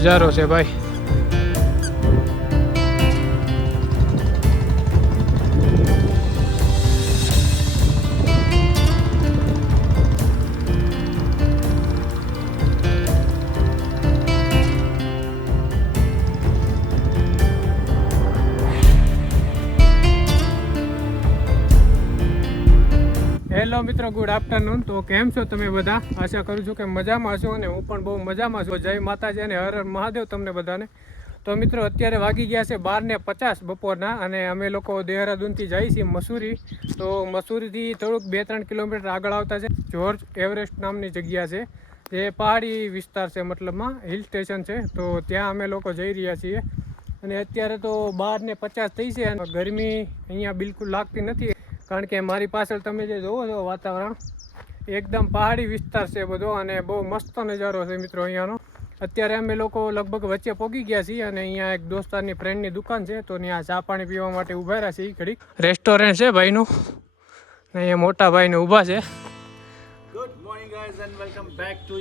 નજારો છે ભાઈ. હેલો મિત્રો, ગુડ આફ્ટરનૂન. તો કેમ છો તમે બધા? આશા કરું છું કે મજામાં છો અને હું પણ બહુ મજામાં છું. જય માતાજી અને હર હર મહાદેવ તમને બધાને. તો મિત્રો અત્યારે વાગી ગયા છે 12:50 બપોરના અને અમે લોકો દેહરાદૂનથી જઈએ છીએ મસૂરી. તો મસૂરીથી થોડુંક 2-3 કિલોમીટર આગળ આવતા છે જોર્જ એવરેસ્ટ નામની જગ્યા છે, જે પહાડી વિસ્તાર છે, મતલબમાં હિલ સ્ટેશન છે. તો ત્યાં અમે લોકો જઈ રહ્યા છીએ અને અત્યારે તો 12:50 થઈ છે અને ગરમી અહીંયા બિલકુલ લાગતી નથી, કારણ કે મારી પાછળ તમે જે જોવો છો વાતાવરણ એકદમ પહાડી વિસ્તાર છે બધો અને બહુ મસ્ત નજારો છે મિત્રો અહીંયાનો. અત્યારે અમે લોકો લગભગ વચ્ચે પહોંચી ગયા છીએ અને અહીંયા એક દોસ્તારની ફ્રેન્ડની દુકાન છે, તો ત્યાં ચા પાણી પીવા માટે ઊભા રહ્યા છે. ઘડીક રેસ્ટોરન્ટ છે ભાઈનું, અહીંયા મોટા ભાઈને ઊભા છે. Good morning guys and welcome back to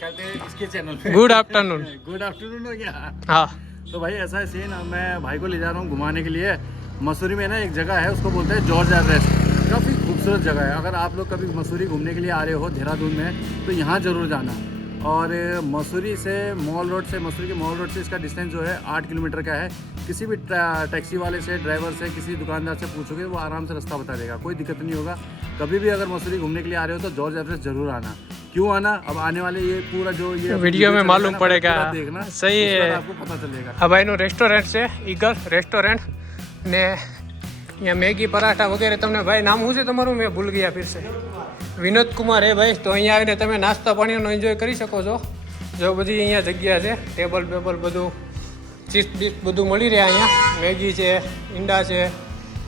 कहते हैं इसके चैनल पे गुड आफ्टरनून. गुड आफ्टरनून हो गया. हाँ तो भाई ऐसा है सीन, मैं भाई को ले जा रहा हूँ घुमाने के लिए. मसूरी में ना एक जगह है, उसको बोलते हैं जॉर्ज एवरेस्ट. काफ़ी खूबसूरत जगह है. अगर आप लोग कभी मसूरी घूमने के लिए आ रहे हो देहरादून में तो यहाँ ज़रूर जाना. और मसूरी से मॉल रोड से, मसूरी के मॉल रोड से इसका डिस्टेंस जो है 8 किलोमीटर का है. किसी भी टैक्सी वाले से, ड्राइवर से, किसी दुकानदार से पूछोगे वो आराम से रास्ता बता देगा, कोई दिक्कत नहीं होगा. कभी भी अगर मसूरी घूमने के लिए आ रहे हो तो जॉर्ज एवरेस्ट जरूर आना. क्यों आना, अब आने वाले ये पूरा जो ये वीडियो में मालूम पड़ेगा. देखना सही है, आपको पता चलेगा. આ ભાઈનું રેસ્ટોરન્ટ છે ઈગલ રેસ્ટોરન્ટ ને અહીંયા મેગી પરાઠા વગેરે. તમને ભાઈ નામ શું છે તમારું? મેં ભૂલ ગયા ફિર છે. વિનોદ કુમાર હે ભાઈ. તો અહીંયા આવીને તમે નાસ્તા પાણીનો એન્જોય કરી શકો છો. જો બધી અહીંયા જગ્યા છે, ટેબલ બેબલ બધું, ચીઝ બીસ બધું મળી રહે અહીંયા. મેગી છે, ઈંડા છે,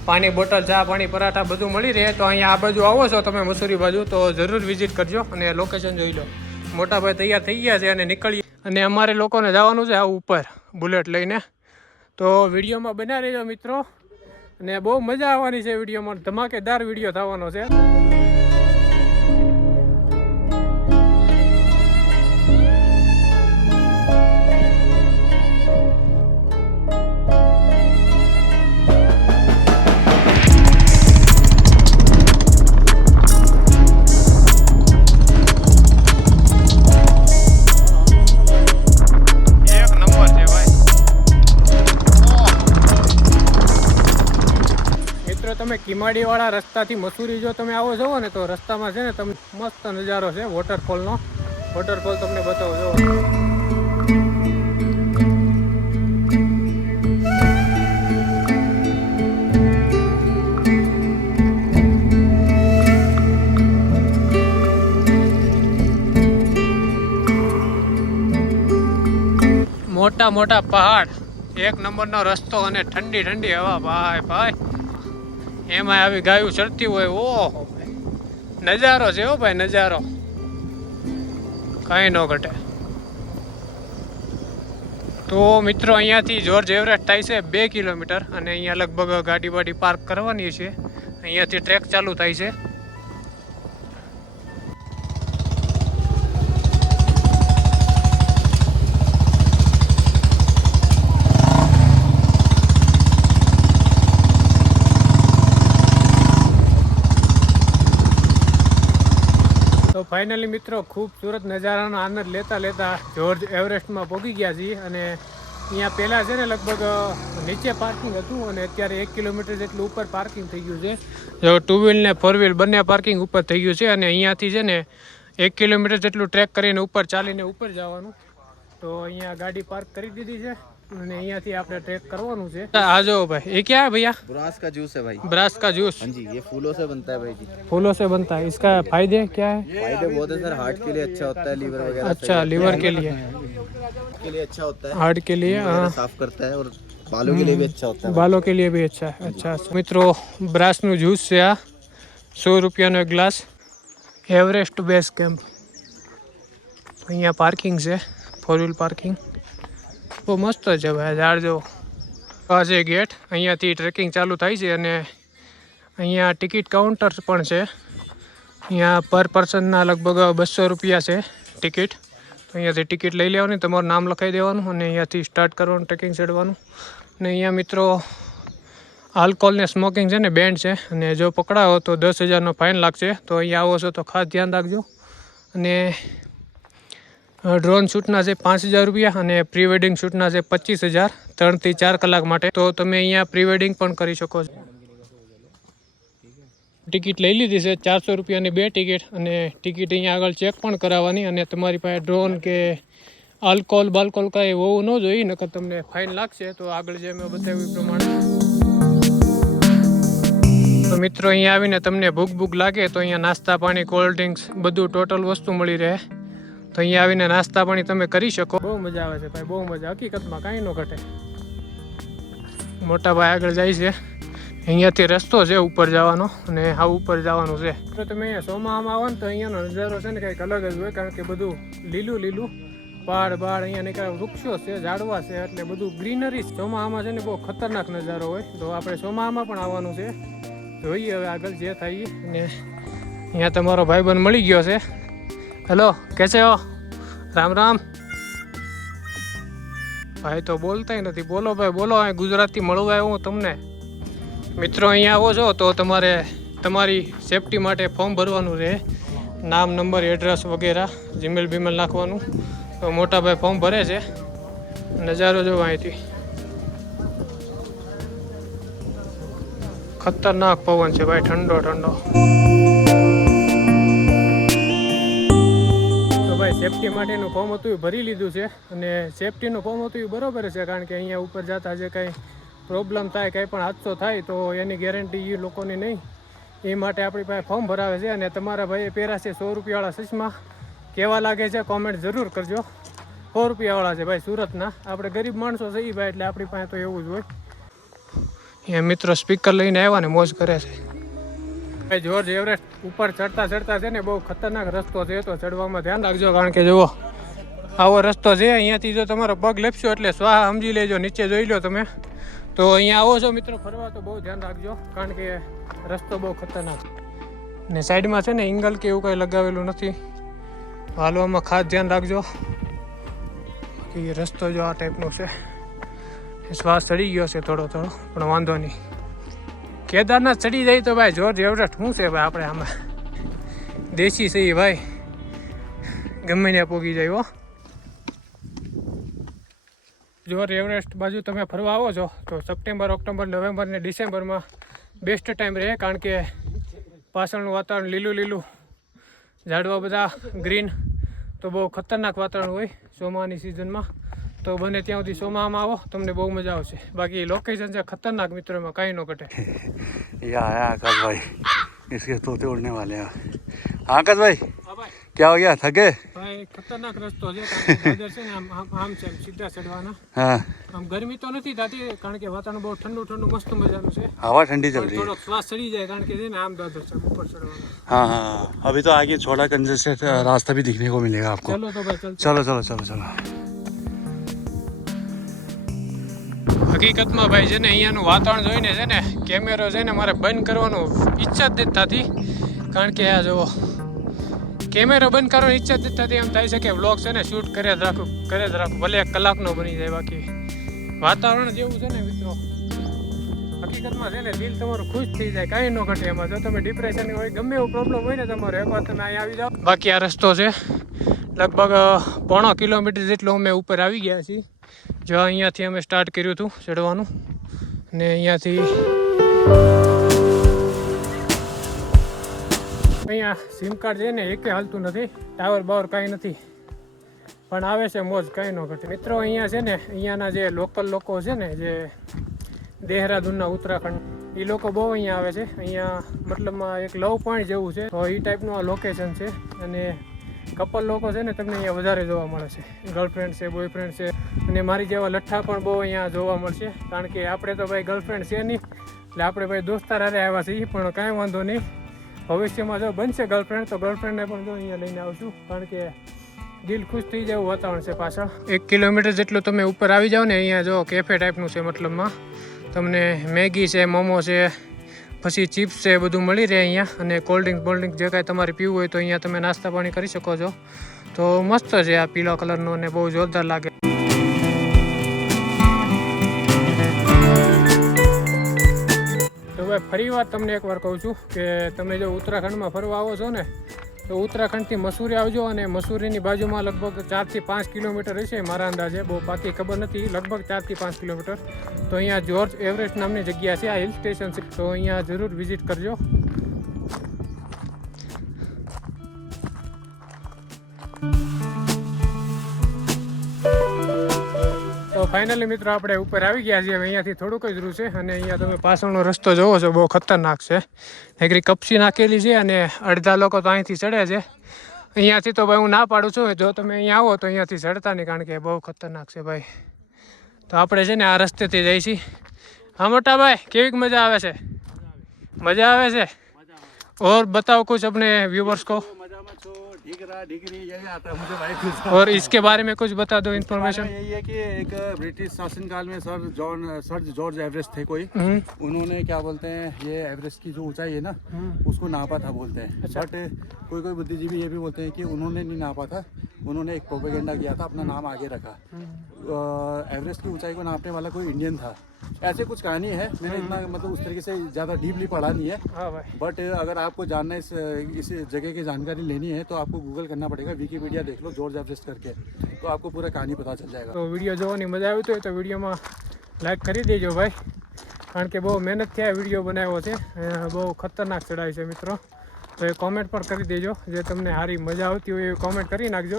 પાણી બોટલ, ચા પાણી, પરાઠા બધું મળી રહે. તો અહીંયા આ બાજુ આવો છો તમે મસૂરી બાજુ તો જરૂર વિઝિટ કરજો અને લોકેશન જોઈ લો. મોટા ભાઈ તૈયાર થઈ ગયા છે અને નીકળીએ. અને અમારે લોકોને જવાનું છે આ ઉપર બુલેટ લઈને. તો વિડીયોમાં બના રહેજો મિત્રો અને બહુ મજા આવવાની છે. વિડીયોમાં ધમાકેદાર વિડીયો થવાનો છે. તમે કિમાડીવાળા રસ્તાથી મસૂરી જો તમે આવો છો ને તો રસ્તામાં છે ને તમને મસ્ત નજારો છે વોટરફોલનો. વોટરફોલ તમને બતાવો જો. મોટા મોટા પહાડ, 1 નંબરનો રસ્તો અને ઠંડી ઠંડી હવા. ભાઈ ભાઈ એમાં આવી ગાયું ચડતી હોય. ઓહો નજારો છે હો ભાઈ, નજારો કાંઈ ન ઘટે. તો મિત્રો અહીંયાથી જોર્જ એવરેસ્ટ થાય છે 2 કિલોમીટર અને અહીંયા લગભગ ગાડી બાડી પાર્ક કરવાની છે. અહીંયાથી ટ્રેક ચાલુ થાય છે. તો ફાઇનલી મિત્રો ખૂબસૂરત નજારાનો આનંદ લેતા લેતા જોર્જ એવરેસ્ટમાં પહોંચી ગયા છીએ. અને અહીંયા પહેલાં છે ને લગભગ નીચે પાર્કિંગ હતું અને અત્યારે 1 કિલોમીટર જેટલું ઉપર પાર્કિંગ થઈ ગયું છે. જો 2 વ્હીલ ને 4 વ્હીલ બંને પાર્કિંગ ઉપર થઈ ગયું છે. અને અહીંયાથી છે ને 1 કિલોમીટર જેટલું ટ્રેક કરીને ઉપર ચાલીને ઉપર જવાનું. તો અહીંયા ગાડી પાર્ક કરી દીધી છે અને અહીંયાથી આપણે ટ્રેક કરવાનું છે. आ जाओ भाई. ये क्या है भैया? ब्रास का जूस है भाई. ब्रास का जूस. हाँ जी, ये फूलों से बनता है भाई जी. फूलों से बनता है. इसका फायदे क्या है? फायदे बहुत है सर. हार्ट के लिए अच्छा होता है, लीवर वगैरह. अच्छा, लीवर के लिए अच्छा होता है, हार्ट के लिए हाँ, साफ करता है और बालों के लिए भी अच्छा होता है. बालों के लिए भी अच्छा है. अच्छा મિત્રો બ્રાસનું જ્યુસ છે આ, 100 રૂપિયાનો એક ગ્લાસ. Everest base camp. અહીંયા પાર્કિંગ છે, 4 વ્હીલ પાર્કિંગ. બહુ મસ્ત છે ભાઈ. ઝાડ જો આ છે ગેટ. અહીંયાથી ટ્રેકિંગ ચાલુ થાય છે અને અહીંયા ટિકિટ કાઉન્ટર પણ છે. અહીંયા પર પર્સનના લગભગ 200 રૂપિયા છે ટિકિટ. તો અહીંયાથી ટિકિટ લઈ લેવાની, તમારું નામ લખાઈ દેવાનું અને અહીંયાથી સ્ટાર્ટ કરવાનું, ટ્રેકિંગ ચડવાનું. અને અહીંયા મિત્રો આલ્કોહોલ ને સ્મોકિંગ છે ને બેન્ડ છે, અને જો પકડાવો તો 10,000નો ફાઇન લાગશે. તો અહીંયા આવો છો તો ખાસ ધ્યાન રાખજો. અને ડ્રોન શૂટના છે 5,000 રૂપિયા અને પ્રી વેડિંગ શૂટના છે 25,000 3 થી 4 કલાક માટે. તો તમે અહીંયા પ્રી વેડિંગ પણ કરી શકો છો. ટિકિટ લઈ લીધી છે 400 રૂપિયાની 2 ટિકિટ, અને ટિકિટ અહીંયા આગળ ચેક પણ કરાવવાની. અને તમારી પાસે ડ્રોન કે આલ્કોહોલ બાલ્કોહોલ કાંઈ હોવું ન જોઈએ, નકર તમને ફાઇન લાગશે. તો આગળ જે મેં બતાવ્યું એ પ્રમાણે. તો મિત્રો અહીંયા આવીને તમને ભૂખ લાગે તો અહીંયા નાસ્તા પાણી કોલ્ડ ડ્રિંક્સ બધું ટોટલ વસ્તુ મળી રહે. તો અહીંયા આવીને નાસ્તા પાણી તમે કરી શકો. બહુ મજા આવે છે ભાઈ, બહુ મજા. હકીકતમાં કાંઈ ન ઘટે. મોટા ભાઈ આગળ જાય છે. અહીંયાથી રસ્તો છે ઉપર જવાનો, અને આ ઉપર જવાનું છે. તો તમે અહીંયા સોમાહામાં આવો ને તો અહીંયાનો નજારો છે ને કંઈક અલગ જ હોય, કારણ કે બધું લીલું પહાડ અહીંયા નીકળ્યા વૃક્ષો છે, ઝાડવા છે, એટલે બધું ગ્રીનરી. સોમાહામાં છે ને બહુ ખતરનાક નજારો હોય. તો આપણે સોમાહામાં પણ આવવાનું છે. જોઈએ હવે આગળ જે થાય. અને અહીંયા તમારો ભાઈબંધ મળી ગયો છે. હેલો, કેસે હો? રામ રામ. ભાઈ તો બોલતાય નથી. બોલો ભાઈ બોલો, અહીં ગુજરાતી મળવા આવ્યો તમને. મિત્રો અહીંયા આવો છો તો તમારે તમારી સેફટી માટે ફોર્મ ભરવાનું રહે. નામ, નંબર, એડ્રેસ વગેરે, જીમેલ બીમેલ નાખવાનું. તો મોટા ભાઈ ફોર્મ ભરે છે. નજારો જો અહીંથી ખતરનાક પવન છે ભાઈ, ઠંડો. તો ભાઈ સેફટી માટેનું ફોર્મ હતું એ ભરી લીધું છે. અને સેફટીનું ફોર્મ હતું એ બરોબર છે, કારણ કે અહીંયા ઉપર જતા જે કાંઈ પ્રોબ્લેમ થાય, કંઈ પણ હાદસો થાય તો એની ગેરંટી એ લોકોની નહીં. એ માટે આપણી પાસે ફોર્મ ભરાવે છે. અને તમારા ભાઈએ પહેર્યા છે 100 રૂપિયાવાળા ચશ્મા. કેવા લાગે છે કોમેન્ટ જરૂર કરજો. 100 રૂપિયાવાળા છે ભાઈ, સુરતના. આપણે ગરીબ માણસો છીએ ભાઈ, એટલે આપણી પાસે તો એવું જ હોય. અહીંયા મિત્રો સ્પીકર લઈને આવ્યા ને મોજ કરે છે ભાઈ. જોર્જ એવરેસ્ટ ઉપર ચડતા છે ને બહુ ખતરનાક રસ્તો છે. તો ચડવામાં ધ્યાન રાખજો, કારણ કે જુઓ આવો રસ્તો છે. અહીંયાથી જો તમારો પગ લેપશો એટલે સ્વાહ સમજી લેજો. નીચે જોઈ લો તમે. તો અહીંયા આવો છો મિત્રો ફરવા તો બહુ ધ્યાન રાખજો, કારણ કે રસ્તો બહુ ખતરનાક. ને સાઈડમાં છે ને એંગલ કે એવું કંઈ લગાવેલું નથી. હાલવામાં ખાસ ધ્યાન રાખજો. બાકી રસ્તો જો આ ટાઈપનો છે. શ્વાસ ચડી ગયો છે થોડો, પણ વાંધો નહીં. કેદારનાથ ચડી જાય તો ભાઈ જોર્જ એવરેસ્ટ શું છે ભાઈ, આપણે આમાં દેશી છે ભાઈ, ગમે ત્યાં પોગી જાય હો. જોર્જ એવરેસ્ટ બાજુ તમે ફરવા આવો છો તો સપ્ટેમ્બર, ઓક્ટોબર, નવેમ્બર ને ડિસેમ્બરમાં બેસ્ટ ટાઈમ રહે, કારણ કે પાછળનું વાતાવરણ લીલું, ઝાડવા બધા ગ્રીન. તો બહુ ખતરનાક વાતાવરણ હોય ચોમાસાની સિઝનમાં. તો બને ત્યાં સુધી સોમાહામાં આવો, તમને બહુ મજા આવશે. બાકી લોકેશન છે ખતરનાક મિત્રો, એમાં કાંઈ ન ઘટે. आया आकाश भाई, इसके तोते उड़ने वाले हैं. आकाश भाई क्या हो गया, थके? ભાઈ ખતરનાક રસ્તો છે, કારણ કે દાદર છે ને આમ છે સીધા ચડવાના. हाँ, આમ ગરમી તો નથી થતી, કારણ કે વાતાવરણ બહુ ઠંડુ મસ્ત મજાનું છે. हवा ठंडी चल रही है. થોડોક શ્વાસ ચડી જાય, કારણ કે છે ને આમ દાદર છે ઉપર ચડવાના. हाँ, अभी तो आगे छोटा कंजेस्टेड रास्ता भी दिखने को मिलेगा आपको. ચલો તો ભાઈ चलो. હકીકતમાં ભાઈ છે ને અહીંયાનું વાતાવરણ જોઈને છે ને કેમેરો છે ને મારે બંધ કરવાનું ઈચ્છા જ નથી થતી, કારણ કે આ જુઓ કેમેરો બંધ કરવાની ઈચ્છા જ નથી થતી. એમ થાય છે કે વ્લોગ છે ને શૂટ કરે જ રાખું, ભલે 1 કલાકનો બની જાય. બાકી વાતાવરણ જેવું છે ને મિત્રો, હકીકતમાં છે ને દિલ તમારું ખુશ થઈ જાય, કાંઈ ન ઘટે એમાં. જો તમે ડિપ્રેશન હોય, ગમે એવો પ્રોબ્લેમ હોય ને તમારો, એકવાર તમે અહીંયા આવી જાઓ. બાકી આ રસ્તો છે લગભગ 0.5 કિલોમીટર જેટલો અમે ઉપર આવી ગયા છીએ. જો અહીંયાથી અમે સ્ટાર્ટ કર્યું હતું ચડવાનું, અને અહીંયાથી અહીંયા સિમ કાર્ડ છે ને એકે હાલતું નથી, ટાવર બાવર કાંઈ નથી, પણ આવે છે મોજ, કાંઈ ન ઘટે. મિત્રો અહીંયા છે ને અહીંયાના જે લોકલ લોકો છે ને, જે દેહરાદૂનના ઉત્તરાખંડ, એ લોકો બહુ અહીંયા આવે છે. અહીંયા મતલબમાં એક લવ પોઈન્ટ જેવું છે, તો એ ટાઈપનું આ લોકેશન છે. અને કપલ લોકો છે ને તમને અહીંયા વધારે જોવા મળે છે, ગર્લફ્રેન્ડ છે, બોયફ્રેન્ડ છે. અને મારી જેવા લઠ્ઠા પણ બહુ અહીંયા જોવા મળશે, કારણ કે આપણે તો ભાઈ ગર્લફ્રેન્ડ છે નહીં, એટલે આપણે ભાઈ દોસ્તાર હારે આવ્યા છીએ. પણ કાંઈ વાંધો નહીં, ભવિષ્યમાં જો બનશે ગર્લફ્રેન્ડ તો ગર્લફ્રેન્ડને પણ જો અહીંયા લઈને આવશું, કારણ કે દિલ ખુશ થઈ જાય એવું વાતાવરણ છે. પાછળ 1 કિલોમીટર જેટલું તમે ઉપર આવી જાઓ ને, અહીંયા જો કેફે ટાઈપનું છે, મતલબમાં તમને મેગી છે, મોમો છે, પછી ચિપ્સ છે, બધું મળી રહે અહીંયા. અને કોલ્ડ ડ્રિંક જે કાંઈ તમારે પીવું હોય તો અહીંયા તમે નાસ્તા પાણી કરી શકો છો. તો તો મસ્ત છે આ પીળો કલરનો અને બહુ જોરદાર લાગે. તો ભાઈ ફરી વાર તમને એકવાર કહું છું કે તમે જો ઉત્તરાખંડમાં ફરવા આવો છો ને તો ઉત્તરાખંડથી મસૂરી આવજો અને મસૂરીની બાજુમાં લગભગ 4 થી 5 કિલોમીટર હશે મારા અંદાજે, બહુ પાકી ખબર નથી, લગભગ 4 થી 5 કિલોમીટર. તો અહીંયા જોર્જ એવરેસ્ટ નામની જગ્યા છે, આ હિલ સ્ટેશન છે, તો અહીંયા જરૂર વિઝિટ કરજો. તો ફાઇનલી મિત્રો આપણે ઉપર આવી ગયા છીએ. અહીંયાથી થોડુંક જ દૂર છે અને અહીંયા તમે પાછળનો રસ્તો જોવો છો, બહુ ખતરનાક છે. એકરી કપસી નાખેલી છે અને અડધા લોકો તો અહીંથી ચડે છે. અહીંયાથી તો ભાઈ હું ના પાડું છું, જો તમે અહીંયા આવો તો અહીંયાથી ચડતા નહીં, કારણ કે બહુ ખતરનાક છે ભાઈ. તો આપણે છે ને આ રસ્તેથી જઈએ છીએ. હા મોટા ભાઈ, કેવી મજા આવે છે? મજા આવે છે. और बताओ कुछ अपने व्यूवर्स को. और इसके बारे में कुछ बता दो इन्फॉर्मेशन. यही है कि एक ब्रिटिश शासनकाल में सर जॉर्ज एवरेस्ट थे कोई, उन्होंने क्या बोलते हैं ये एवरेस्ट की जो ऊंचाई है ना उसको नापा था बोलते हैं. बट कोई बुद्धिजीवी ये भी बोलते हैं कि उन्होंने नहीं नापा था, उन्होंने एक प्रोपेगेंडा किया था, अपना नाम आगे रखा. एवरेस्ट की ऊंचाई को नापने वाला कोई इंडियन था. ऐसे कुछ कहानी है, मैंने इतना मतलब उस तरीके से ज़्यादा डीपली पढ़ा नहीं है. बट अगर आपको जानना इस जगह की जानकारी लेनी है तो आपको गूगल करना पड़ेगा, विकीपीडिया देख लो जॉर्ज एवरेस्ट करके, तो आपको पूरा कहानी पता चल जाएगा. तो वीडियो જોવાની મજા આવી તો વિડીયોમાં લાઈક કરી દેજો ભાઈ, કારણ કે બહુ મહેનતથી આ વિડીયો બનાવ્યો છે. બહુ ખતરનાક ચડાઈ છે મિત્રો. તો એ કોમેન્ટ પણ કરી દેજો, જે તમને સારી મજા આવતી હોય એ કોમેન્ટ કરી નાખજો.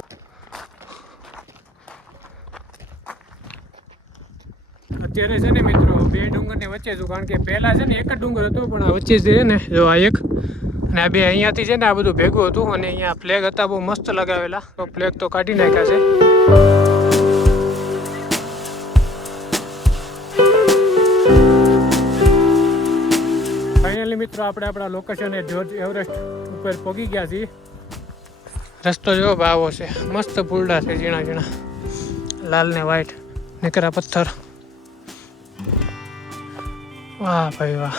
અત્યારે છે ને મિત્રો બે ડુંગરની વચ્ચે છું, કારણ કે પહેલાં છે ને એક જ ડુંગર હતો, પણ આ વચ્ચે છે ને જો આ એક અને આ બે અહીંયાથી છે ને આ બધું ભેગું હતું અને અહીંયા ફ્લેગ હતા બહુ મસ્ત લગાવેલા, તો ફ્લેગ તો કાઢી નાખ્યા છે. ફાઇનલી મિત્રો આપણે આપણા લોકેશન એ જોર્જ એવરેસ્ટ ઉપર પહોંચી ગયા છીએ. રસ્તો જો આવો છે, મસ્ત ફૂલડા છે, ઝીણા ઝીણા લાલ ને વ્હાઈટ નીકળ્યા પથ્થર. વાહ ભાઈ વાહ.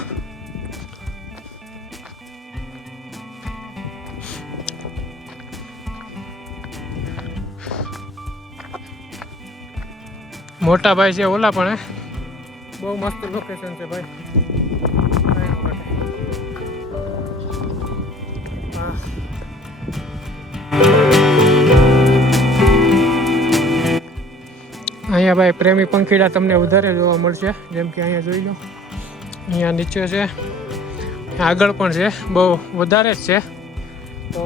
મોટા ભાઈ છે ઓલા પણ બહુ મસ્ત લોકેશન છે ભાઈ. અહીંયા ભાઈ પ્રેમી પંખીડા તમને વધારે જોવા મળશે, જેમ કે અહીંયા જોઈ લો, અહીંયા નીચે છે, આગળ પણ છે, બહુ વધારે જ છે. તો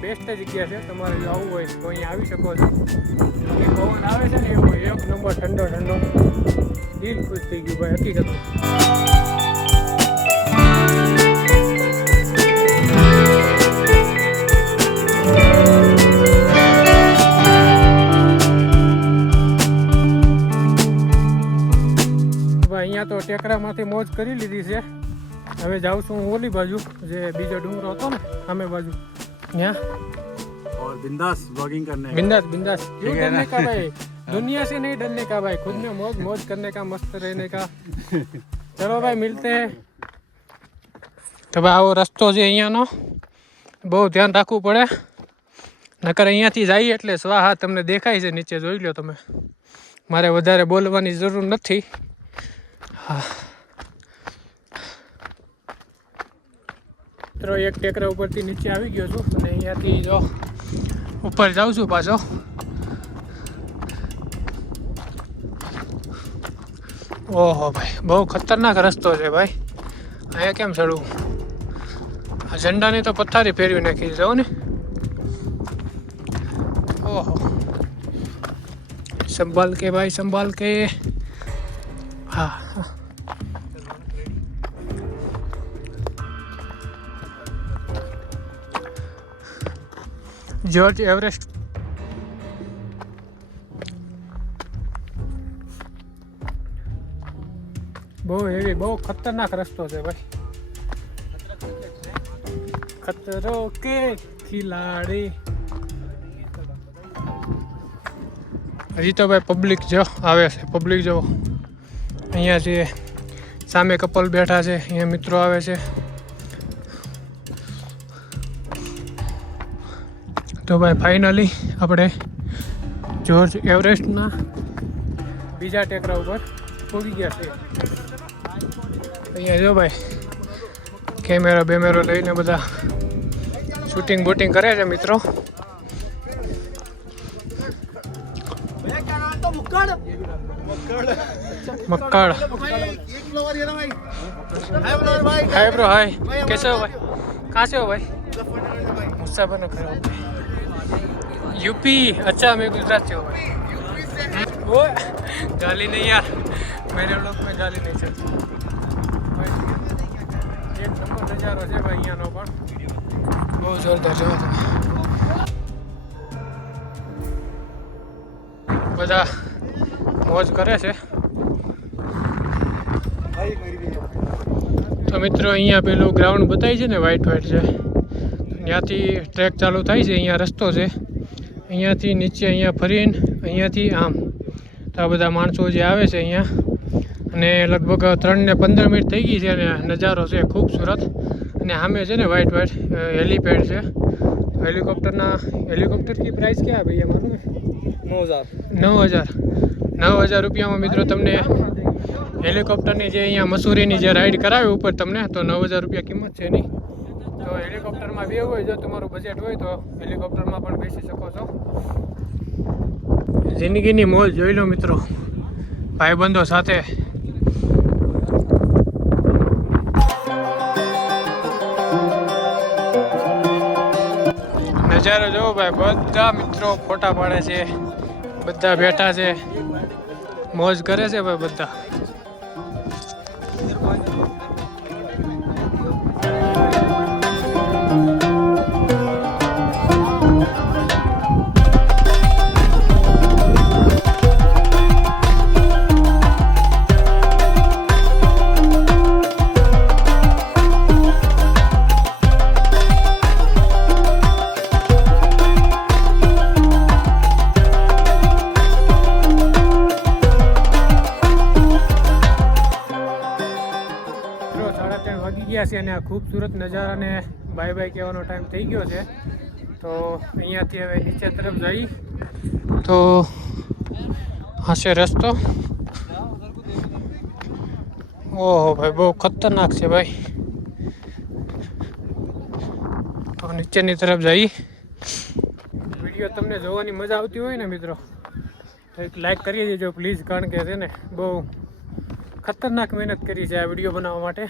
બેસ્ટ જગ્યા છે, તમારે જો આવવું હોય તો અહીંયા આવી શકો છો. પવન આવે છે ને એવો એક નંબર ઠંડો ઠંડો, દિલ ખુશ થઈ ગયું ભાઈ હકીકતમાં. અહીંયા તો ટેકરામાંથી મોજ કરી લીધી છે. હવે જાઉં છું હું ઓલી બાજુ, જે બીજો ડુંગરો હતો ને સામે બાજુ, ત્યાં और बिंदास ब्लॉगिंग करने बिंदास बिंदास क्यों डरने का भाई, दुनिया से नहीं डरने का भाई, खुद में मौज मौज करने का, मस्त रहने का. चलो भाई मिलते हैं. તો ભાઈ આવો રસ્તો છે અહીંયાનો, બહુ ધ્યાન રાખવું પડે, નકર અહીંયાથી જઈએ એટલે સ્વાહા તમને દેખાય છે નીચે, જોઈ લો તમે. મારે વધારે બોલવાની જરૂર નથી. હા મિત્રો એક ટેકરા ઉપરથી નીચે આવી ગયો છું અને અહીંયાથી જો ઉપર જાઉં છું પાછો. ઓહો ભાઈ બહુ ખતરનાક રસ્તો છે ભાઈ. અહીંયા કેમ ચડવું? આ ઝંડાની તો પથ્થારી ફેરવી નાખી જાઓ ને. ઓહો સંભાલ કે ભાઈ સંભાલ કે. હા जॉर्ज एवरेस्ट બહુ હેવી, બહુ ખતરનાક રસ્તો છે ભાઈ. ખતરો કે ખિલાડી. હજી તો ભાઈ પબ્લિક જો આવે છે, પબ્લિક જો અહીંયા છે, સામે કપલ બેઠા છે, અહીંયા મિત્રો આવે છે. તો ભાઈ ફાઇનલી આપણે જોર્જ એવરેસ્ટના બીજા ટેકરા ઉપર પહોંચી ગયા છે. અહીંયા જો ભાઈ કેમેરો બેમેરો લઈને બધા શૂટિંગ બૂટિંગ કરે છે મિત્રો. मक्कड़ हाय ब्रो हाय कैसे हो भाई कहाँ से हो भाई मुसाफिर न करो यूपी अच्छा मैं गुजरात से हूँ भाई वो गाली नहीं यार मेरे लोग में गाली नहीं चलती भाई एक नंबर नजारो है भाई यहाँ नो पण बहुत जोरदार जो બધા મોજ કરે છે. તો મિત્રો અહીંયા પેલું ગ્રાઉન્ડ બતાવી છે ને વ્હાઈટ છે ત્યાંથી ટ્રેક ચાલુ થાય છે. અહીંયા રસ્તો છે અહીંયાથી નીચે અહીંયા ફરીને અહીંયાથી આમ તો આ બધા માણસો જે આવે છે અહીંયા અને લગભગ 3 ને 15 મિનિટ થઈ ગઈ છે અને નજારો છે ખૂબસૂરત. અને સામે છે ને વ્હાઈટ હેલીપેડ છે. હેલિકોપ્ટર की प्राइस क्या है भैया मालूम है? 9,000 રૂપિયામાં મિત્રો તમને હેલિકોપ્ટરની જે અહીંયા મસૂરીની જે રાઈડ કરાવે ઉપર તમને તો 9,000 રૂપિયા કિંમત છે એની. તો હેલિકોપ્ટરમાં બેસવું હોય જો તમારું બજેટ હોય તો હેલિકોપ્ટરમાં પણ બેસી શકો છો. જિંદગીની મોજ જોઈ લો મિત્રો ભાઈબંધો સાથે. નજારો જોવો ભાઈ બધા મિત્રો ફોટા પાડે છે બધા બેઠા છે મોજ કરે છે ભાઈ બધા. અને આ ખૂબસૂરત નજારાને બાય બાય કહેવાનો ટાઈમ થઈ ગયો છે. તો અહીંયાથી હવે નીચે તરફ જઈ તો હશે રસ્તો. ઓહો ભાઈ બહુ ખતરનાક છે ભાઈ. તો નીચેની તરફ જઈ વિડીયો તમને જોવાની મજા આવતી હોય ને મિત્રો તો એક લાઈક કરી દેજો પ્લીઝ કારણ કે છે ને બહુ ખતરનાક મહેનત કરી છે આ વિડીયો બનાવવા માટે.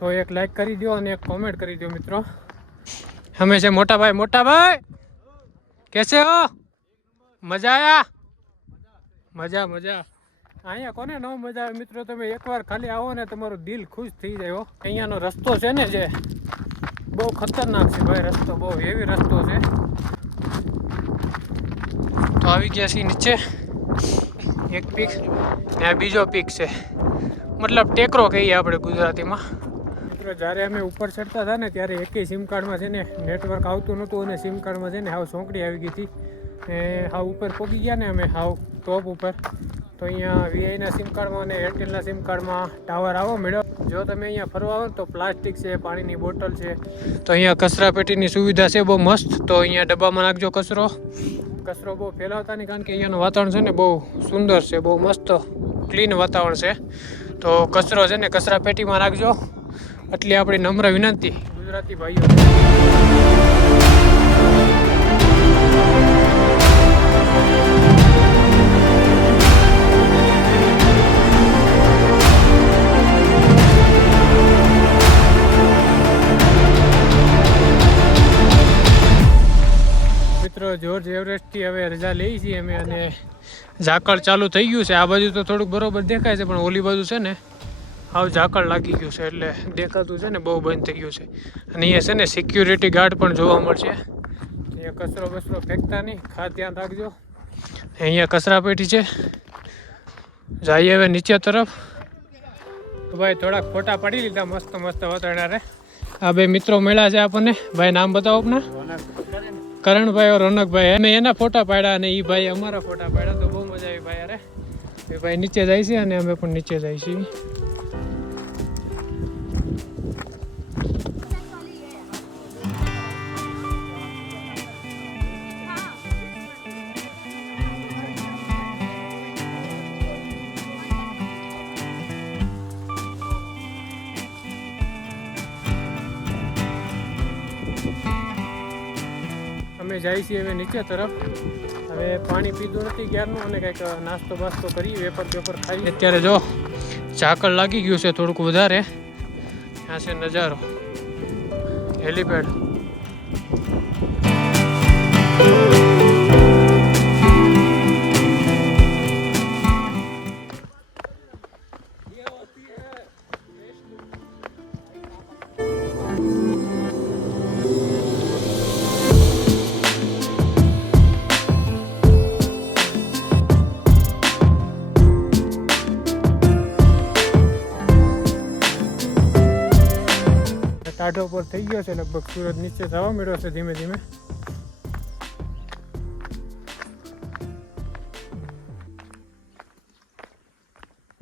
તો એક લાઈક કરી દો અને એક કોમેન્ટ કરી દો મિત્રો. હમે છે મોટા ભાઈ કેસે હો મજા આયા મજા અહીંયા કોને ન મજા આવે મિત્રો. તમે એકવાર ખાલી આવો ને તમારું દિલ ખુશ થઈ જાય હો. અહીંયાનો રસ્તો છે ને જે બહુ ખતરનાક છે ભાઈ. રસ્તો બહુ હેવી રસ્તો છે. તો આવી ગયા છીએ નીચે એક પીક ને આ બીજો પીક છે મતલબ ટેકરો કહીએ આપણે ગુજરાતીમાં. જ્યારે અમે ઉપર ચડતા હતા ને ત્યારે એકેય સિમ કાર્ડમાં છે ને નેટવર્ક આવતું નહોતું અને સિમ કાર્ડમાં છે ને હાવ સોંકડી આવી ગઈ હતી. હાવ ઉપર પહોંચી ગયા ને અમે હાવ ટોપ ઉપર. તો અહીંયા વીઆઈના સિમ કાર્ડમાં અને એરટેલના સિમ કાર્ડમાં ટાવર આવો મળ્યો. જો તમે અહીંયા ફરવા આવો તો પ્લાસ્ટિક છે પાણીની બોટલ છે. તો અહીંયા કચરા પેટીની સુવિધા છે બહુ મસ્ત. તો અહીંયા ડબ્બામાં નાખજો કચરો બહુ ફેલાવતા નહીં કારણ કે અહીંયાનું વાતાવરણ છે ને બહુ સુંદર છે બહુ મસ્ત ક્લીન વાતાવરણ છે. તો કચરો છે ને કચરા પેટીમાં નાખજો એટલી આપણી નમ્ર વિનંતી ગુજરાતી ભાઈઓ. મિત્રો જોર્જ એવરેસ્ટથી હવે રજા લઈ છીએ અમે અને ઝાકળ ચાલુ થઈ ગયું છે. આ બાજુ તો થોડુંક બરોબર દેખાય છે પણ ઓલી બાજુ છે ને હાવ ઝાકળ લાગી ગયું છે એટલે દેખાતું છે ને બહુ બંધ થઈ ગયું છે. અને અહીંયા છે ને સિક્યુરિટી ગાર્ડ પણ જોવા મળશે. અહીંયા કચરો બસરો ફેંકતા નહીં ખાસ ધ્યાન રાખજો. અહીંયા કચરા પેટી છે. જઈએ હવે નીચે તરફ. તો ભાઈ થોડાક ફોટા પાડી લીધા મસ્ત વાતાવરણે. આ બે મિત્રો મળ્યા છે આપણને. ભાઈ નામ બતાવો આપના. કરણભાઈ और રોનકભાઈ. અમે એના ફોટા પાડ્યા અને એ ભાઈ અમારા ફોટા પાડ્યા. તો બહુ મજા આવી ભાઈ. અરે એ ભાઈ નીચે જાય છે અને અમે પણ નીચે જાય છીએ. અમે જઈએ છીએ હવે નીચે તરફ. હવે પાણી પીધું નથી ક્યારનું અને કંઈક નાસ્તો બાસ્તો કરી વેપર પેપર ખાઈ. અત્યારે જો ઝાકળ લાગી ગયું છે થોડુંક વધારે. આ છે નજારો હેલીપેડ. ટાઢો પર થઈ ગયો છે લગભગ. સૂરજ નીચે થવા મળ્યો છે ધીમે ધીમે.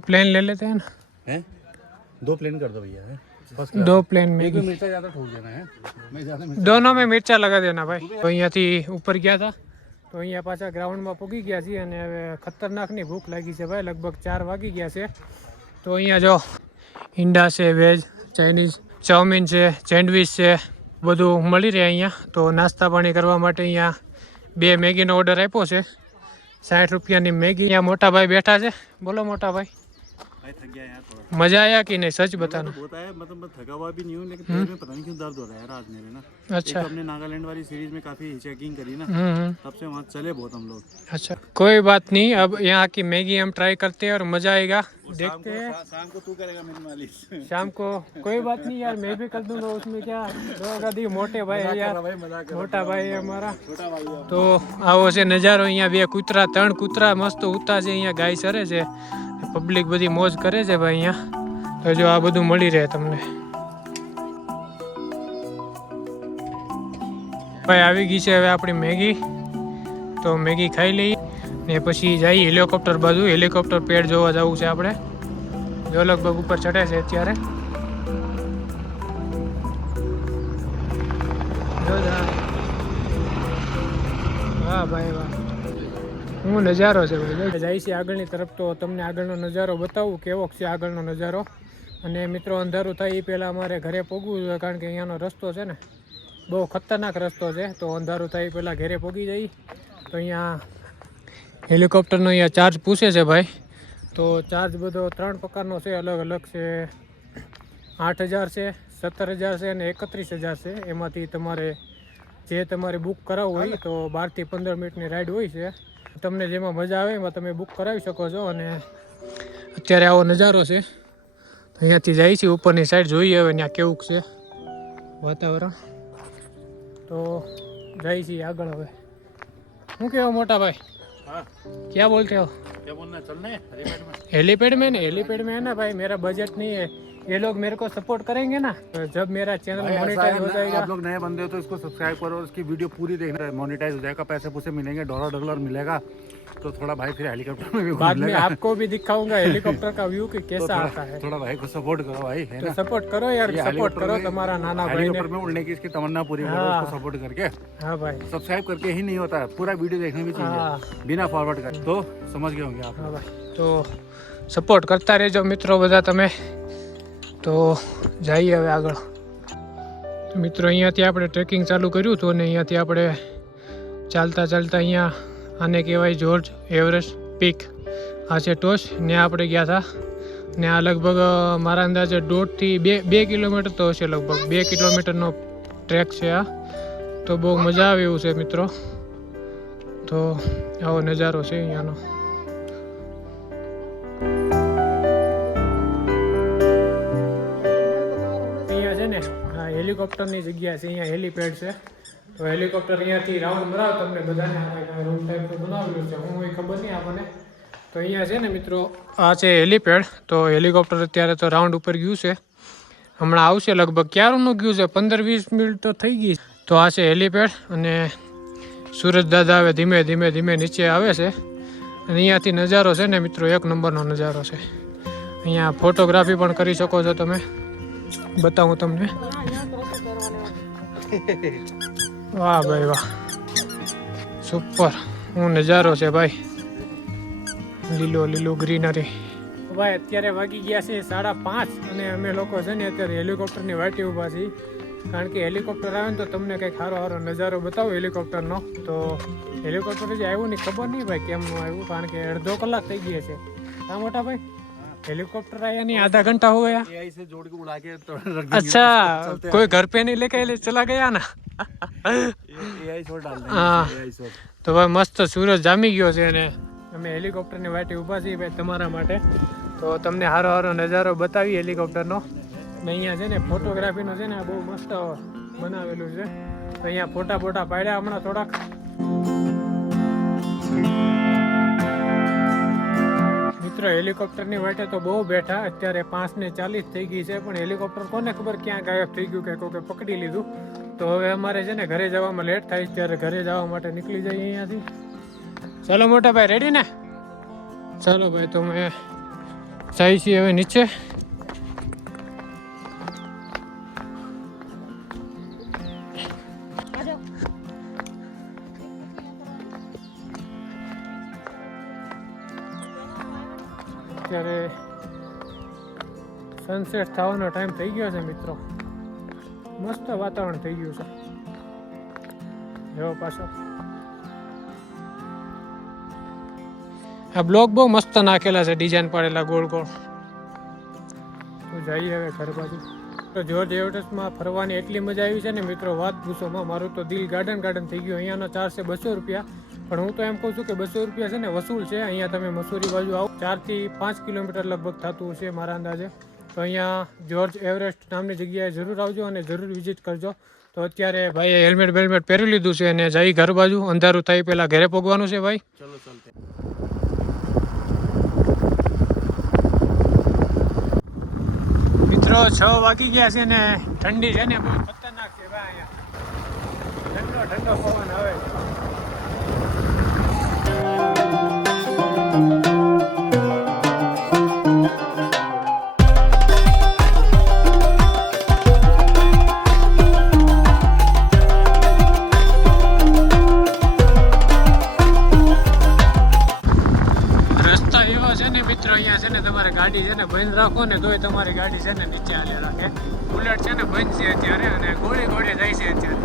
प्लेन ले लेते हैं ना. हैं 2 प्लेन कर दो भैया है बस 2 प्लेन मैगी. मिर्चा ज़्यादा ठोक देना है मैं ज़्यादा दोनों में मिर्चा लगा देना भाई. તો અહીંયાથી ઉપર ગયા હતા તો અહીંયા પાછા ગ્રાઉન્ડમાં પૂગી ગયા છીએ અને હવે ખતરનાકની ભૂખ લાગી છે ભાઈ. લગભગ 4 વાગી ગયા છે. તો અહીંયા જો ઈંડા છે, વેજ, ચાઇનીઝ, ચાઉમીન છે, સેન્ડવિચ છે, બધું મળી રહે અહીંયા. તો નાસ્તા પાણી કરવા માટે અહીંયા 2 મેગીનો ઓર્ડર આપ્યો છે. 60 રૂપિયાની મેગી. અહીંયા મોટા ભાઈ બેઠા છે. બોલો મોટા ભાઈ, भाई थक गया यार थोड़ा. मजा आया कि नहीं? सच बताना. होता है मतलब मैं थका हुआ भी नहीं हूँ लेकिन पैर में पता नहीं क्यों दर्द हो रहा है यार आज मेरे ना. अच्छा. एक हमने नागालैंड वाली सीरीज में काफी चेकिंग करी ना तब से वहाँ चले बहुत हम लोग. अच्छा कोई बात नहीं. अब यहाँ की मैगी हम ट्राई करते हैं और मजा आएगा. देखते हैं. शाम को तू करेगा मेरी मालिश. शाम को कोई बात नहीं यार, मैं भी कर दूंगा उसमें क्या. दी मोटे भाई है यार, मोटा भाई है हमारा. तो આવો છે નજારો. અહીંયા 2 કૂતરા 3 કૂતરા મસ્ત ઉતા છે. અહીંયા ગાય સરે છે. પબ્લિક બધી મોજ કરે છે ભાઈ અહીંયા. તો જો આ બધું મળી રહે તમને. ભાઈ આવી ગઈ છે હવે આપણી મેગી. તો મેગી ખાઈ લઈએ ને પછી જઈએ હેલિકોપ્ટર બાજુ. હેલિકોપ્ટર પેડ જોવા જવું છે આપણે. જો લગભગ ઉપર ચડે છે અત્યારે. વાહ ભાઈ વાહ, શું નજારો છે ભાઈ. જાય છે આગળની તરફ તો તમને આગળનો નજારો બતાવું કેવો છે આગળનો નજારો. અને મિત્રો અંધારું થાય એ પહેલાં અમારે ઘરે પહોંચવું જોઈએ કારણ કે અહીંયાનો રસ્તો છે ને બહુ ખતરનાક રસ્તો છે. તો અંધારું થાય એ પહેલાં ઘરે પહોંચી જઈએ. તો અહીંયા હેલિકોપ્ટરનો અહીંયા ચાર્જ પૂછે છે ભાઈ. તો ચાર્જ બધો 3 પ્રકારનો છે, અલગ અલગ છે. 8,000 છે, 17,000 છે અને 31,000 છે. એમાંથી તમારે જે તમારે બુક કરાવવું હોય તો 12 થી 15 મિનિટની રાઈડ હોય છે. તમને જેમાં મજા આવે એમાં તમે બુક કરાવી શકો છો. અને અત્યારે આવો નજારો છે. અહીંયાથી જાય છે ઉપરની સાઈડ, જોઈએ હવે ત્યાં કેવું છે વાતાવરણ. તો જાય છે આગળ. હવે શું કહેવો મોટા ભાઈ? हाँ क्या बोलते हो? क्या बोलना है चलने हेलीपैड में. हेलीपैड में नहीं, हेलीपैड में है ना भाई, मेरा बजट नहीं है. ये लोग मेरे को सपोर्ट करेंगे ना तो जब मेरा चैनल मोनेटाइज हो जाएगा. आप लोग नए बंदे हो तो इसको सब्सक्राइब करो और इसकी वीडियो पूरी देखना. मोनेटाइज हो जाएगा, पैसे पूसे मिलेंगे, $1 मिलेगा तो थोड़ा भाई फिर हेलीकॉप्टर में भी घूम बाद में लेगा. आपको भी दिखाऊंगा हेलीकॉप्टर का व्यू कि कैसा आता है. थोड़ा भाई को सपोर्ट करो भाई है तो ना. सपोर्ट करो यार, ये सपोर्ट हेलीकॉप्टर करो में- तुम्हारा नाना भाई ने. हेलीकॉप्टर में उड़ने की इसकी तमन्ना पूरी करो. हाँ. उसको सपोर्ट करके हाँ भाई, सब्सक्राइब करके ही नहीं होता है, पूरा वीडियो देखने भी चाहिए हाँ. बिना फॉरवर्ड कर. तो समझ गए होंगे आप. હા ભાઈ. તો સપોર્ટ કરતા રહેજો મિત્રો બધા તમે. તો જઈએ હવે આગળ. તો મિત્રો અહીંયાથી આપણે ટ્રેકિંગ ચાલુ કર્યું હતું અને અહીંયાથી આપણે ચાલતા ચાલતા અહીંયા આને કહેવાય જોર્જ એવરેસ્ટ પીક. આ છે ટોચ ને આપણે ગયા હતા ને આ લગભગ મારા અંદાજે 1.5 થી 2 કિલોમીટર તો હશે. લગભગ 2 કિલોમીટરનો ટ્રેક છે આ. તો બહુ મજા આવે એવું છે મિત્રો. તો આવો નજારો છે અહીંયાનો. અહીંયા છે ને આ હેલિકોપ્ટરની જગ્યા છે. અહીંયા હેલીપેડ છે. તો હેલિકોપ્ટર અહીંયાથી રાઉન્ડ મરાવ તમને બધાને. રૂમ ટાઈપ તો બનાવેલું છે, હું એ ખબર નહીં આપણને. તો અહીંયા છે ને મિત્રો આ છે હેલીપેડ. તો હેલિકોપ્ટર અત્યારે તો રાઉન્ડ ઉપર ગયું છે, હમણાં આવશે લગભગ. ક્યારનું ગયું છે? 15-20 મિનિટ તો થઈ ગઈ. તો આ છે હેલીપેડ અને સૂરજ દાદા હવે ધીમે ધીમે ધીમે નીચે આવે છે. અને અહીંયાથી નજારો છે ને મિત્રો એક નંબરનો નજારો છે. અહીંયા ફોટોગ્રાફી પણ કરી શકો છો તમે. બતાવું તમને. વાહ ભાઈ વાહ, સુપર. હું નજારો છે ભાઈ, લીલો લીલો ગ્રીનરી. ભાઈ અત્યારે વાગી ગયા છે 5:30 અને અમે લોકો છે ને અત્યારે હેલિકોપ્ટરની વાટે ઊભા છીએ. કારણ કે હેલિકોપ્ટર આવે ને તો તમને કંઈક સારો નજારો બતાવો હેલિકોપ્ટરનો. તો હેલિકોપ્ટર જે આવ્યું ને ખબર નહીં ભાઈ કેમનું આવ્યું, કારણ કે અડધો કલાક થઈ ગયા છે. હા મોટા ભાઈ, हेलीकॉप्टर आया नहीं, आधा घंटा हो गया. एआई से जोड़ के उड़ा के तो रख देंगे. अच्छा, कोई घर पे नहीं लेके चला गया ना. एआई शॉट डाल देंगे. हाँ. AI shot. તો ભાઈ મસ્ત સૂરજ જામી ગયો છે અને અમે હેલિકોપ્ટરની વાટે ઊભા છીએ ભાઈ તમારા માટે. તો તમને સારો નજારો બતાવી હેલિકોપ્ટરનો. ને અહીંયા છે ને ફોટોગ્રાફીનો છે ને બહુ મસ્ત બનાવેલું છે. તો અહીંયા ફોટા પાડ્યા હમણાં થોડાક. મિત્રો હેલિકોપ્ટરની વાટે તો બહુ બેઠા, અત્યારે 5:40 થઈ ગઈ છે, પણ હેલિકોપ્ટર કોને ખબર ક્યાં ગાયબ થઈ ગયું કે કોઈ પકડી લીધું. તો હવે અમારે છે ને ઘરે જવામાં લેટ થાય, ત્યારે ઘરે જવા માટે નીકળી જઈએ અહીંયાથી. ચાલો મોટા ભાઈ, રેડી ને? ચાલો ભાઈ, તો મેં જઈએ છીએ હવે નીચે. અત્યારે સનસેટ થવાનો ટાઈમ થઈ ગયો છે મિત્રો. મસ્ત વાતાવરણ થઈ ગયું છે. એવો પાછો આ બ્લોક બહુ મસ્ત નાખેલા છે, ડિઝાઇન પાડેલા ગોળ ગોળ. તો જઈએ હવે ઘર બાજુ. તો જોર્જ એવરેસ્ટમાં ફરવાની એટલી મજા આવી છે ને મિત્રો, વાત પૂછોમાં. મારું તો દિલ ગાર્ડન થઈ ગયું. અહીંયાનો ચાર્જ છે 200 રૂપિયા, પણ હું તો એમ કહું છું કે 200 રૂપિયા છે ને વસૂલ છે. અહીંયા તમે મસૂરી બાજુ આવો, 4 થી 5 કિલોમીટર લગભગ થતું હશે મારા અંદાજે. તો અહીંયા જોર્જ એવરેસ્ટ નામની જગ્યાએ જરૂર આવજો અને જરૂર વિઝિટ કરજો. તો અત્યારે ભાઈએ હેલ્મેટ પહેરી લીધું છે અને જઈ ઘર બાજુ. અંધારું થાય પહેલાં ઘરે પહોંચવાનું છે ભાઈ. चलो चलते. મિત્રો 6 વાગી ગયા છે ને ઠંડી છે ને બહુ ખતરનાક છે ભાઈ. અહીંયા ઠંડો પવન આવે. અહીંયા છે ને તમારે ગાડી છે ને બંધ રાખો ને તોય તમારી ગાડી છે ને નીચે હાલે રાખે. બુલેટ છે ને બંધ છે અત્યારે અને ગોળી જાય છે અત્યારે.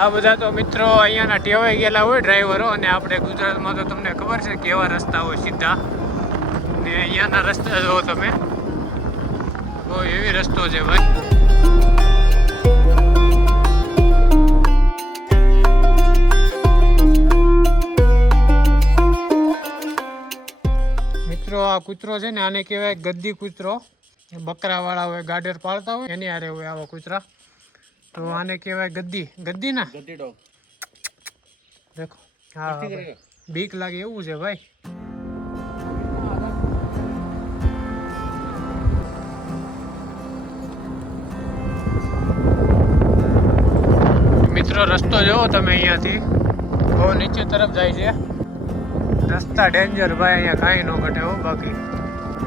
આ બધા તો મિત્રો અહીંયાના ટેવાઈ ગયેલા હોય ડ્રાઈવરો, અને આપણે ગુજરાતમાં તો તમને ખબર છે કેવા રસ્તા હોય સીધા. ને અહીંયાના રસ્તા જુઓ તમે, બહુ એવી રસ્તો છે ભાઈ. આ કૂતરો છે ને આને કહેવાય ગદ્દી કૂતરો. બકરાવાળા હોય, ગાડર પાળતા હોય એની હારે હોય આવા કૂતરા. તો આને કહેવાય ગદ્દી ના गद्दी डॉग. દેખો. હા બીક લાગે એવું છે ભાઈ. મિત્રો રસ્તો જોવો તમે, અહીંયાથી બહુ નીચે તરફ જાય છે. રસ્તા ડેન્જર ભાઈ, અહીંયા કાંઈ ન ઘટે હો. બાકી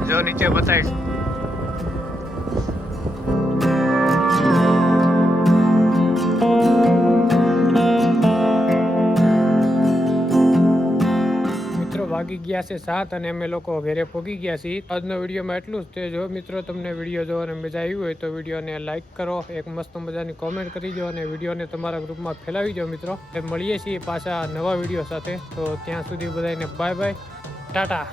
જો નીચે બતાવીશ. મિત્રો વાગી ગયા છે 7 અને અમે લોકો ઘરે પહોંચી ગયા છીએ. આજનો વિડીયોમાં એટલું જ છે. જો મિત્રો તમને વિડીયો જોવાની મજા આવી હોય તો વિડીયોને લાઇક કરો, એક મસ્ત મજાની કોમેન્ટ કરી દો અને વિડીયોને તમારા ગ્રુપમાં ફેલાવી દો મિત્રો. મળીએ છીએ પાછા નવા વિડીયો સાથે. તો ત્યાં સુધી બધાને બાય બાય, ટાટા.